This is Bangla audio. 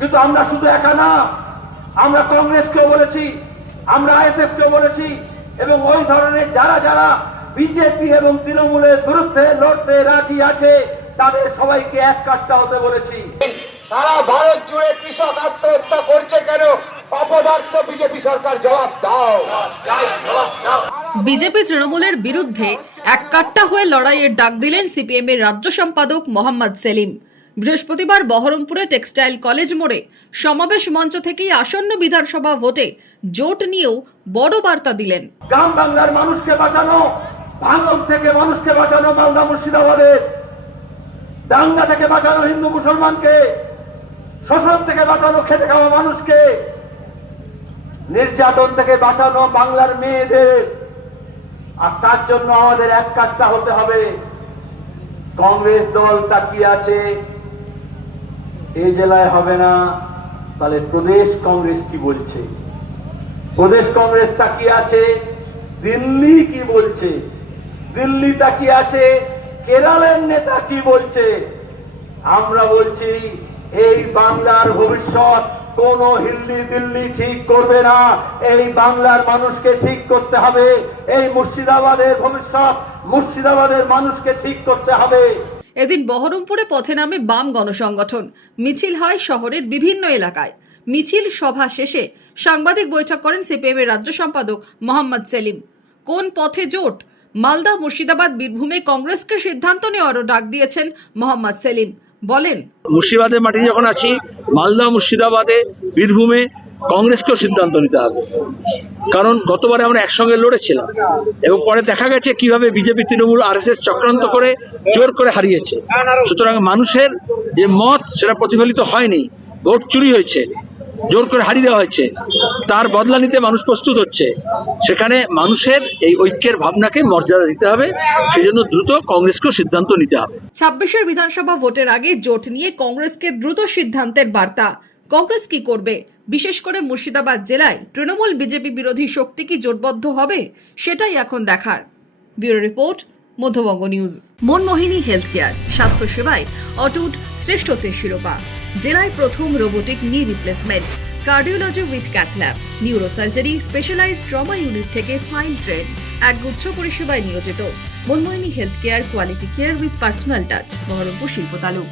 কিন্তু আমরা শুধু একা না, আমরা কংগ্রেসকেও বলেছি, আমরা আইএসএফকেও বলেছি, এবং ওই ধরনের যারা যারা বিজেপি এবং তৃণমূলের বিরুদ্ধে লড়তে রাজি আছে তাদের সবাইকে এক কাট্টা হতে বলেছি। সারা ভারত জুড়ে কৃষক আত্মহত্যা করছে কেন? অপদার্থ বিজেপি সরকার জবাব দাও। বিজেপি তৃণমূলের বিরুদ্ধে এক কাট্টা হয়ে লড়াইয়ের ডাক দিলেন সিপিএম এর রাজ্য সম্পাদক মোহাম্মদ সেলিম। বৃহস্পতিবার বহরমপুরে টেক্সটাইল কলেজ মোড়ে সমাবেশ মঞ্চ থেকেই আসন্ন বিধানসভা ভোটে জোট নিয়েও বড় বার্তা দিলেন। গ্রাম বাংলার মানুষকে বাঁচানো, ভাঙন থেকে মানুষকে বাঁচানো, মালদা মুর্শিদাবাদের দাঙ্গা থেকে বাঁচানো হিন্দু মুসলমানকে, শোষণ থেকে বাঁচানো খেটে খাওয়া মানুষকে, নির্যাতন থেকে বাঁচানো বাংলার মেয়েদের। আর তার জন্য আমাদের এক কাট্টা হতে হবে। কংগ্রেস দল তাকিয়ে আছে, এই জেলায় হবে না, তাহলে প্রদেশ কংগ্রেস কি বলছে? প্রদেশ কংগ্রেস তাকিয়ে আছে, দিল্লি কি বলছে? দিল্লি তাকিয়ে আছে, কেরলের নেতা কি বলছে? আমরা বলছি এই বাংলার ভবিষ্যৎ কোন হিল্লি দিল্লি ঠিক করবে না, এই বাংলার মানুষকে ঠিক করতে হবে। এই মুর্শিদাবাদের ভবিষ্যৎ মুর্শিদাবাদের মানুষকে ঠিক করতে হবে। এদিন বহরমপুরে পথে নামে বাম গণসংগঠন। মিছিল হয় শহরের বিভিন্ন এলাকায়। মিছিল সভা শেষে সাংবাদিক বৈঠক করেন সিপিএম এর রাজ্য সম্পাদক মোহাম্মদ সেলিম। কোন পথে জোট? মালদা, মুর্শিদাবাদ, বীরভূমে কংগ্রেসকে সিদ্ধান্ত নেওয়ারও ডাক দিয়েছেন মোহাম্মদ সেলিম। বলেন, মুর্শিদাবাদের মাটি যখন আছি, মালদা, মুর্শিদাবাদে, বীরভূমে কংগ্রেসকেও সিদ্ধান্ত নিতে হবে। কারণ গতবারে আমরা একসঙ্গে লড়েছিলাম এবং পরে দেখা গেছে কিভাবে বিজেপি, তৃণমূল, আরএসএস চক্রান্ত করে জোর করে হারিয়েছে। সুতরাং মানুষের যে মত সেটা প্রতিফলিত হয়নি, ভোট চুরি হয়েছে, জোর করে হারিয়ে দেওয়া হয়েছে, তার বদলা নিতে মানুষ প্রস্তুত হচ্ছে। সেখানে মানুষের এই ঐক্যের ভাবনাকে মর্যাদা দিতে হবে, সেই জন্য দ্রুত কংগ্রেসকেও সিদ্ধান্ত নিতে হবে। 26-এর বিধানসভা ভোটের আগে জোট নিয়ে কংগ্রেসকে দ্রুত সিদ্ধান্তের বার্তা। কংগ্রেস কি করবে? বিশেষ করে মুর্শিদাবাদ জেলায় তৃণমূল বিজেপি বিরোধী শক্তি কি জোটবদ্ধ হবে, সেটাই এখন দেখার। Bureau report, Madhyabanga news. Manmohini health care, স্বাস্থ্য সেবায় অটুট শ্রেষ্ঠত্বের শিরোপা। জেলায় প্রথম robotic knee replacement, cardiology with cath lab, neurosurgery, specialised trauma unit থেকে স্মাইল ট্রেন, একগুচ্ছ পরিষেবায় নিয়োজিত। Manmohini health care, quality care with personal touch, Berhampore শিল্প তালুক।